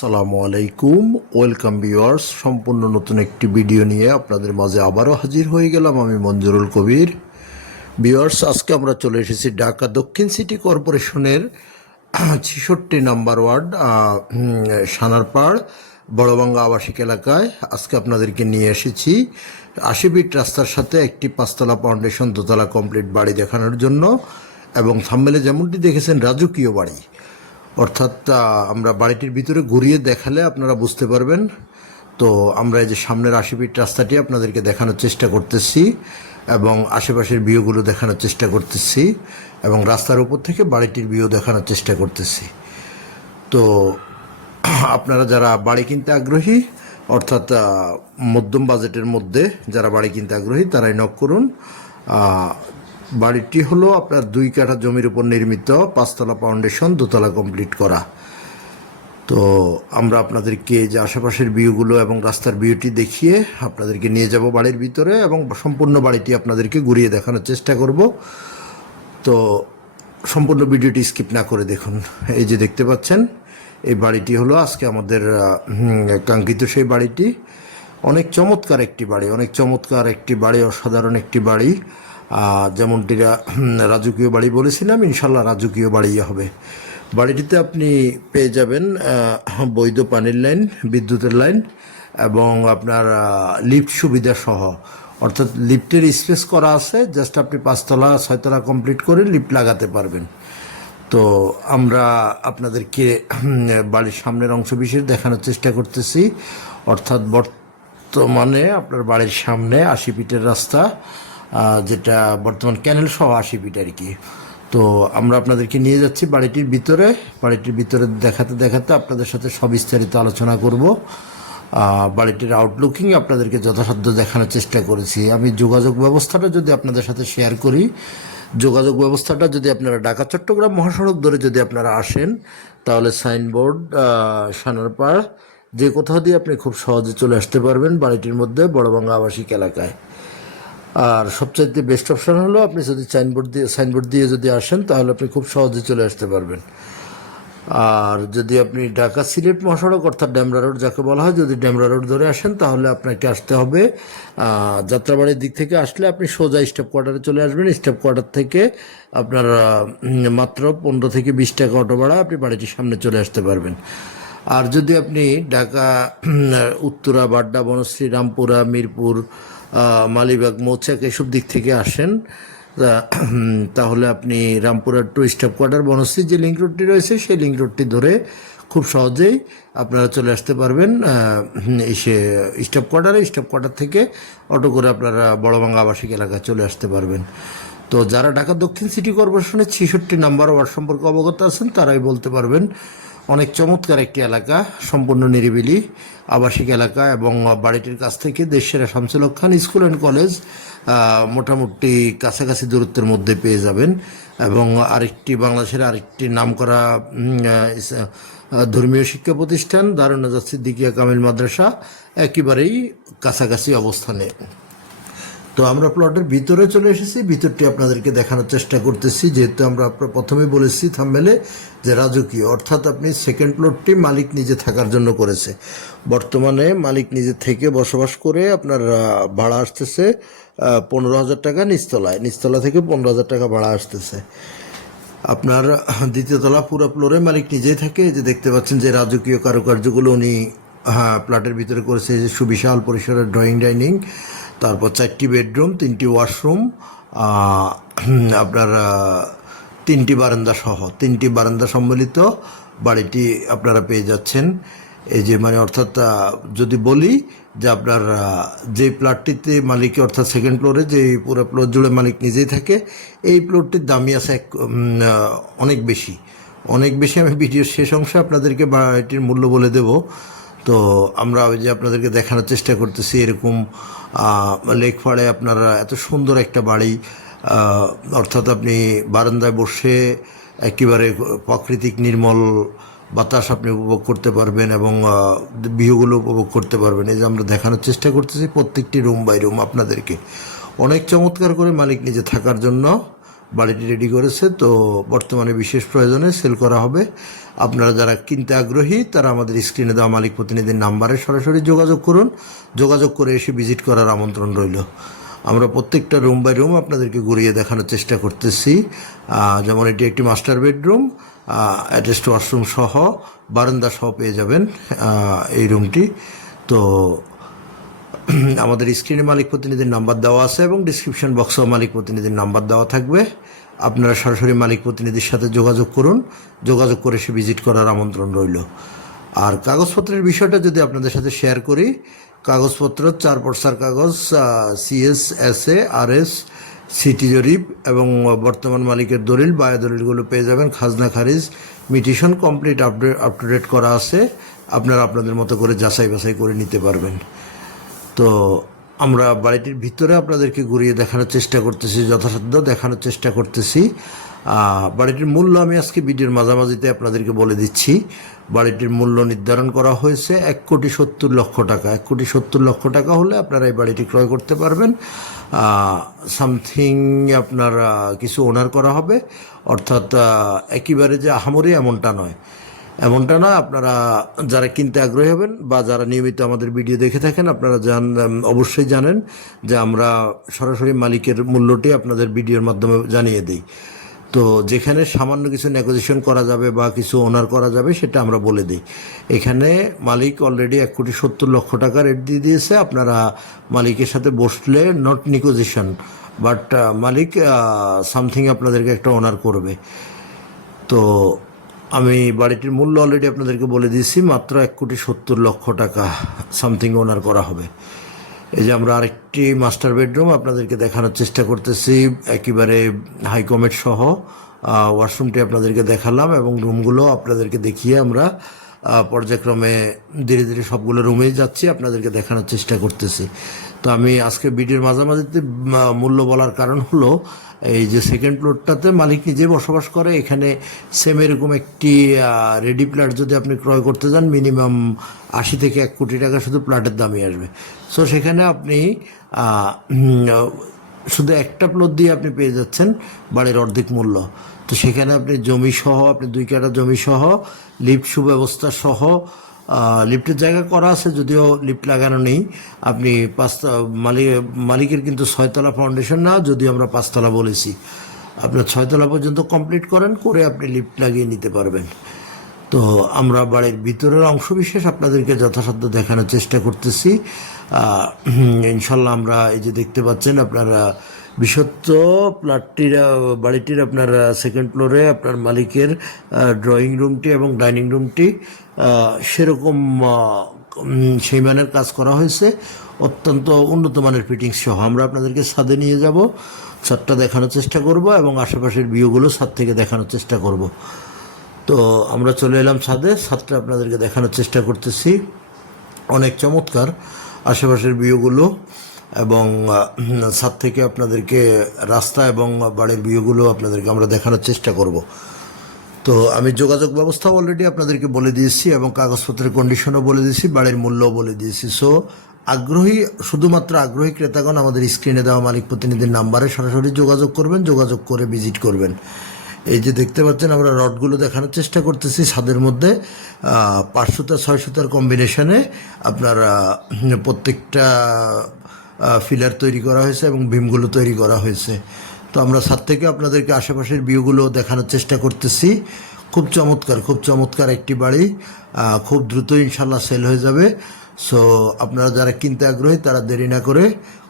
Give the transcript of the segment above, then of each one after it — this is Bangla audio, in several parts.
সালামু আলাইকুম, ওয়েলকাম ভিউয়ার্স। সম্পূর্ণ নতুন একটি ভিডিও নিয়ে আপনাদের মাঝে আবারও হাজির হয়ে গেলাম আমি মঞ্জুরুল কবির। ভিউয়ার্স, আজকে আমরা চলে এসেছি ঢাকা দক্ষিণ সিটি কর্পোরেশনের ৬৬ নম্বর ওয়ার্ড সানারপাড় বড়বাঙ্গা আবাসিক এলাকায়। আজকে আপনাদেরকে নিয়ে এসেছি ৮০ ফিট রাস্তার সাথে একটি ৫তলা ফাউন্ডেশন দোতলা কমপ্লিট বাড়ি দেখানোর জন্য, এবং থাম্বনেলে যেমনটি দেখেছেন রাজকীয় বাড়ি। অর্থাৎ আমরা বাড়িটির ভিতরে ঘুরিয়ে দেখালে আপনারা বুঝতে পারবেন। তো আমরা এই যে সামনের ৮০ ফিট রাস্তাটি আপনাদেরকে দেখানোর চেষ্টা করতেছি এবং আশেপাশের ভিউগুলো দেখানোর চেষ্টা করতেছি এবং রাস্তার উপর থেকে বাড়িটির ভিউ দেখানোর চেষ্টা করতেছি। তো আপনারা যারা বাড়ি কিনতে আগ্রহী, অর্থাৎ মধ্যম বাজেটের মধ্যে যারা বাড়ি কিনতে আগ্রহী তারাই নক করুন। বাড়িটি হলো আপনার ২ কাঠা জমির উপর নির্মিত, ৫তলা ফাউন্ডেশন দোতলা কমপ্লিট করা। তো আমরা আপনাদেরকে যে আশেপাশের ভিউগুলো এবং রাস্তার ভিউটি দেখিয়ে আপনাদেরকে নিয়ে যাব বাড়ির ভিতরে এবং সম্পূর্ণ বাড়িটি আপনাদেরকে ঘুরিয়ে দেখানোর চেষ্টা করব। তো সম্পূর্ণ ভিডিওটি স্কিপ না করে দেখুন। এই যে দেখতে পাচ্ছেন, এই বাড়িটি হলো আজকে আমাদের কাঙ্ক্ষিত সেই বাড়িটি। অনেক চমৎকার একটি বাড়ি, অনেক চমৎকার একটি বাড়ি, অসাধারণ একটি বাড়ি। যেমনটি রাজকীয় বাড়ি বলেছিলাম, ইনশাল্লাহ রাজকীয় বাড়ি হবে। বাড়িটিতে আপনি পেয়ে যাবেন বৈধ পানির লাইন, বিদ্যুতের লাইন এবং আপনার লিফট সুবিধা সহ, অর্থাৎ লিফটের স্পেস করা আছে। জাস্ট আপনি ৫তলা ৬তলা কমপ্লিট করে লিফট লাগাতে পারবেন। তো আমরা আপনাদেরকে বাড়ির সামনের অংশ বিশেষ দেখানোর চেষ্টা করতেছি। অর্থাৎ বর্তমানে আপনার বাড়ির সামনে ৮০ ফিটের রাস্তা, যেটা বর্তমান ক্যানেল সহ ৮০ ফিট আর কি। তো আমরা আপনাদেরকে নিয়ে যাচ্ছি বাড়িটির ভিতরে। বাড়িটির ভিতরে দেখাতে দেখাতে আপনাদের সাথে সবিস্তারিত আলোচনা করব। বাড়িটির আউটলুকিং আপনাদেরকে যথাসাধ্য দেখানোর চেষ্টা করেছি। আমি যোগাযোগ ব্যবস্থাটা যদি আপনাদের সাথে শেয়ার করি, যোগাযোগ ব্যবস্থাটা যদি আপনারা ঢাকা চট্টগ্রাম মহাসড়ক ধরে যদি আপনারা আসেন, তাহলে সাইনবোর্ড সানারপাড় যে কোথাও দিয়ে আপনি খুব সহজে চলে আসতে পারবেন বাড়িটির মধ্যে বড়বাঙ্গা আবাসিক এলাকায়। আর সবচাইতে বেস্ট অপশন হলো আপনি যদি সাইনবোর্ড দিয়ে যদি আসেন, তাহলে আপনি খুব সহজে চলে আসতে পারবেন। আর যদি আপনি ঢাকা সিলেট মহাসড়ক অর্থাৎ ডেমরা রোড যাকে বলা হয়, যদি ডেমরা রোড ধরে আসেন, তাহলে আপনাকে আসতে হবে যাত্রাবাড়ির দিক থেকে। আসলে আপনি সোজা স্টাফ কোয়ার্টারে চলে আসবেন। স্টাফ কোয়ার্টার থেকে আপনার মাত্র ১৫ থেকে ২০ টাকা অটো ভাড়া, আপনি বাড়িটির সামনে চলে আসতে পারবেন। আর যদি আপনি ঢাকা উত্তরা, বাড্ডা, বনশ্রী, রামপুরা, মিরপুর, মালিবাগ, মৌচাক এসব দিক থেকে আসেন, তাহলে আপনি Rampura to staff quarter Banasree যে লিঙ্ক রোডটি রয়েছে, সেই লিঙ্ক রোডটি ধরে খুব সহজেই আপনারা চলে আসতে পারবেন এসে স্টাফ কোয়ার্টার থেকে অটো করে আপনারা বড়বাঙ্গা আবাসিক এলাকায় চলে আসতে পারবেন। তো যারা ঢাকা দক্ষিণ সিটি কর্পোরেশনের ৬৬ নম্বর ওয়ার্ড সম্পর্কে অবগত আছেন, তারাই বলতে পারবেন। অনেক চমৎকার একটি এলাকা, সম্পূর্ণ নিরিবিলি আবাসিক এলাকা, এবং বাড়িটির কাছ থেকে দেশসেরা শামসুল হক খান স্কুল অ্যান্ড কলেজ মোটামুটি কাছাকাছি দূরত্বের মধ্যে পেয়ে যাবেন। এবং বাংলাদেশের আরেকটি নামকরা ধর্মীয় শিক্ষা প্রতিষ্ঠান দারুন নাজাত সিদ্দিকিয়া কামিল মাদ্রাসা একেবারেই কাছাকাছি অবস্থানে। তো আমরা প্লটের ভিতরে চলে এসেছি, ভিতরটি আপনাদেরকে দেখানোর চেষ্টা করতেছি। যেহেতু আমরা প্রথমে বলেছি থাম্বনেলে যে রাজকীয়, অর্থাৎ আপনি সেকেন্ড প্লটটি মালিক নিজে থাকার জন্য করেছে। বর্তমানে মালিক নিজে থেকে বসবাস করে আপনার ভাড়া আসতেছে ১৫,০০০ টাকা নিচতলা থেকে ১৫,০০০ টাকা ভাড়া আসতেছে। আপনার দ্বিতীয় তলা পুরো ফ্লোরে মালিক নিজেই থাকে। যে দেখতে পাচ্ছেন যে রাজকীয় কারুকার্যগুলো উনি প্লটের ভিতরে করেছে। যে সুবিশাল পরিসরের ড্রয়িং ডাইনিং, তারপর 4টি বেডরুম, 3টি ওয়াশরুম, আপনার 3টি বারান্দা সহ 3টি বারান্দা সম্মিলিত বাড়িটি আপনারা পেয়ে যাচ্ছেন। এই যে অর্থাৎ যদি বলি যে আপনার যে প্লটটিতে মালিক অর্থাৎ সেকেন্ড ফ্লোরে যে পুরো ফ্লোর জুড়ে মালিক নিজেই থাকে, এই প্লটটির দামই আছে অনেক বেশি। আমি ভিডিওর শেষ অংশে আপনাদেরকে বাড়িটির মূল্য বলে দেব। তো আমরা ওই যে আপনাদেরকে দেখানোর চেষ্টা করতেছি, এরকম লেক ফাড়ে আপনারা এত সুন্দর একটা বাড়ি, অর্থাৎ আপনি বারান্দায় বসে একেবারে প্রাকৃতিক নির্মল বাতাস আপনি উপভোগ করতে পারবেন এবং ভিউগুলো উপভোগ করতে পারবেন। এই যে আমরা দেখানোর চেষ্টা করতেছি প্রত্যেকটি রুম বাই রুম আপনাদেরকে অনেক চমৎকার করে মালিক নিজে থাকার জন্য বাড়িটি রেডি করেছে। তো বর্তমানে বিশেষ প্রয়োজনে সেল করা হবে। আপনারা যারা কিনতে আগ্রহী তারা আমাদের স্ক্রিনে দেওয়া মালিক প্রতিনিধির নাম্বারে সরাসরি যোগাযোগ করুন। যোগাযোগ করে এসে ভিজিট করার আমন্ত্রণ রইল। আমরা প্রত্যেকটা রুম বাই রুম আপনাদেরকে ঘুরিয়ে দেখানোর চেষ্টা করতেছি। যেমন এটি একটি মাস্টার বেডরুম, অ্যাটাচড ওয়াশরুম সহ বারান্দা সহ পেয়ে যাবেন এই রুমটি। তো আমাদের স্ক্রিনে মালিক প্রতিনিধির নাম্বার দেওয়া আছে এবং ডিসক্রিপশন বক্সেও মালিক প্রতিনিধির নাম্বার দেওয়া থাকবে। আপনারা সরাসরি মালিক প্রতিনিধির সাথে যোগাযোগ করুন। যোগাযোগ করে সে ভিজিট করার আমন্ত্রণ রইল। আর কাগজপত্রের বিষয়টা যদি আপনাদের সাথে শেয়ার করি, কাগজপত্র 4 পর্সার কাগজ, CS, SA, RS, সিটি জরিপ এবং বর্তমান মালিকের দলিল, বায়ো দলিলগুলো পেয়ে যাবেন। খাজনা খারিজ, মিটিশন কমপ্লিট আপ টু ডেট করা আছে। আপনারা আপনাদের মতো করে যাচাই বাছাই করে নিতে পারবেন। তো আমরা বাড়িটির ভিতরে আপনাদেরকে ঘুরিয়ে দেখানোর চেষ্টা করতেছি, যথাসাধ্য দেখানোর চেষ্টা করতেছি। বাড়িটির মূল্য আমি আজকে ভিডিওর মাঝামাঝিতে আপনাদেরকে বলে দিচ্ছি। বাড়িটির মূল্য নির্ধারণ করা হয়েছে 1,70,00,000 টাকা। 1,70,00,000 টাকা হলে আপনারা এই বাড়িটি ক্রয় করতে পারবেন। সামথিং আপনার কিছু ওনার করা হবে, অর্থাৎ একেবারে যে আহামরি এমনটা নয়। আপনারা যারা কিনতে আগ্রহী হবেন বা যারা নিয়মিত আমাদের ভিডিও দেখে থাকেন আপনারা অবশ্যই জানেন যে আমরা সরাসরি মালিকের মূল্যটি আপনাদের ভিডিওর মাধ্যমে জানিয়ে দিই। তো যেখানে সামান্য কিছু নেগোসিয়েশন করা যাবে বা কিছু ওনার করা যাবে সেটা আমরা বলে দিই। এখানে মালিক অলরেডি 1,70,00,000 টাকা রেট দিয়ে দিয়েছে। আপনারা মালিকের সাথে বসলে not negotiation, but Malik something আপনাদেরকে একটা ওনার করবে। তো আমি বাড়িটির মূল্য অলরেডি আপনাদেরকে বলে দিয়েছি, মাত্র 1,70,00,000 টাকা সামথিং ওনার করা হবে। এই যে আমরা আরেকটি মাস্টার বেডরুম আপনাদেরকে দেখানোর চেষ্টা করতেছি, একেবারে হাইকমেট সহ ওয়াশরুমটি আপনাদেরকে দেখালাম এবং রুমগুলো আপনাদেরকে দেখিয়ে আমরা পর্যায়ক্রমে ধীরে ধীরে সবগুলো রুমেই যাচ্ছি, আপনাদেরকে দেখানোর চেষ্টা করতেছি। তো আমি আজকে ভিডিওর মাঝামাঝিতে মূল্য বলার কারণ হলো এই যে সেকেন্ড ফ্লোরটাতে মালিক নিজে বসবাস করে। এখানে সেম এরকম একটি রেডি প্ল্যাট যদি আপনি ক্রয় করতে যান মিনিমাম 80 থেকে 1 কোটি টাকা শুধু প্ল্যাটের দামই আসবে। সো সেখানে আপনি শুধু একটা প্লট দিয়ে আপনি পেয়ে যাচ্ছেন বাড়ির অর্ধেক মূল্য। তো সেখানে আপনি জমি সহ, আপনি 2 কাঠা জমি সহ, লিফট সুব্যবস্থা সহ, লিফটের জায়গা করা আছে যদিও লিফট লাগানো নেই। আপনি মালিকের কিন্তু 6 তলা ফাউন্ডেশন না, যদিও আমরা 5 তলা বলেছি। আপনার 6 তলা পর্যন্ত কমপ্লিট করে আপনি লিফট লাগিয়ে নিতে পারবেন। তো আমরা বাড়ির ভিতরের অংশবিশেষ আপনাদেরকে যথাসাধ্য দেখানোর চেষ্টা করতেছি। ইনশাল্লাহ আমরা এই যে দেখতে পাচ্ছেন আপনারা বিশত্ব বাড়িটির আপনার সেকেন্ড ফ্লোরে আপনার মালিকের ড্রয়িং রুমটি এবং ডাইনিং রুমটি সেরকম সেই মানের কাজ করা হয়েছে, অত্যন্ত উন্নত মানের ফিটিংস সহ। আমরা আপনাদেরকে ছাদে নিয়ে যাব, ছাদটা দেখানোর চেষ্টা করব এবং আশেপাশের ভিউগুলো ছাদ থেকে দেখানোর চেষ্টা করব। তো আমরা চলে এলাম ছাদটা আপনাদেরকে দেখানোর চেষ্টা করতেছি। অনেক চমৎকার আশেপাশের ভিউগুলো এবং ছাদ থেকে আপনাদেরকে রাস্তা এবং বাড়ির ভিউগুলো আপনাদেরকে আমরা দেখানোর চেষ্টা করব। তো আমি যোগাযোগ ব্যবস্থা অলরেডি আপনাদেরকে বলে দিয়েছি এবং কাগজপত্রের কন্ডিশনও বলে দিয়েছি, বাড়ির মূল্যও বলে দিয়েছি। সো শুধুমাত্র আগ্রহী ক্রেতাগণ আমাদের স্ক্রিনে দেওয়া মালিক প্রতিনিধির নাম্বারে সরাসরি যোগাযোগ করবেন, যোগাযোগ করে ভিজিট করবেন। এই যে দেখতে পাচ্ছেন আমরা রডগুলো দেখানোর চেষ্টা করতেছি ছাদের মধ্যে 5 সুতা 6 সুতার কম্বিনেশনে আপনার প্রত্যেকটা ফিলার তৈরি করা হয়েছে এবং বিমগুলো তৈরি করা হয়েছে। তো আমরা ছাদ থেকে আপনাদেরকে আশেপাশের ভিউগুলো দেখানোর চেষ্টা করতেছি। খুব চমৎকার একটি বাড়ি, খুব দ্রুত ইনশাল্লাহ সেল হয়ে যাবে। সো আপনারা যারা কিনতে আগ্রহী তারা দেরি না করে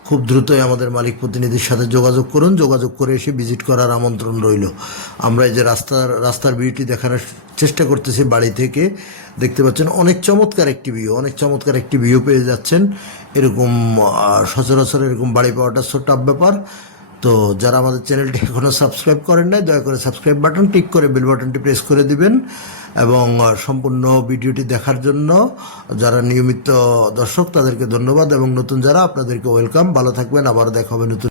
খুব দ্রুতই আমাদের মালিক প্রতিনিধির সাথে যোগাযোগ করুন। যোগাযোগ করে এসে ভিজিট করার আমন্ত্রণ রইল। আমরা এই যে রাস্তার ভিউটি দেখানোর চেষ্টা করতেছি বাড়ি থেকে, দেখতে পাচ্ছেন অনেক চমৎকার একটি ভিউ পেয়ে যাচ্ছেন। এরকম সচরাচর এরকম বাড়ি পাওয়াটা ছোট ব্যাপার। তো যারা আমাদের চ্যানেলটি এখনও সাবস্ক্রাইব করেন নাই দয়া করে সাবস্ক্রাইব বাটন টিক করে বেল বাটনটি প্রেস করে দিবেন এবং সম্পূর্ণ ভিডিওটি দেখার জন্য যারা নিয়মিত দর্শক তাদেরকে ধন্যবাদ এবং নতুন যারা আপনাদেরকে ওয়েলকাম। ভালো থাকবেন, আবারও দেখা হবে নতুন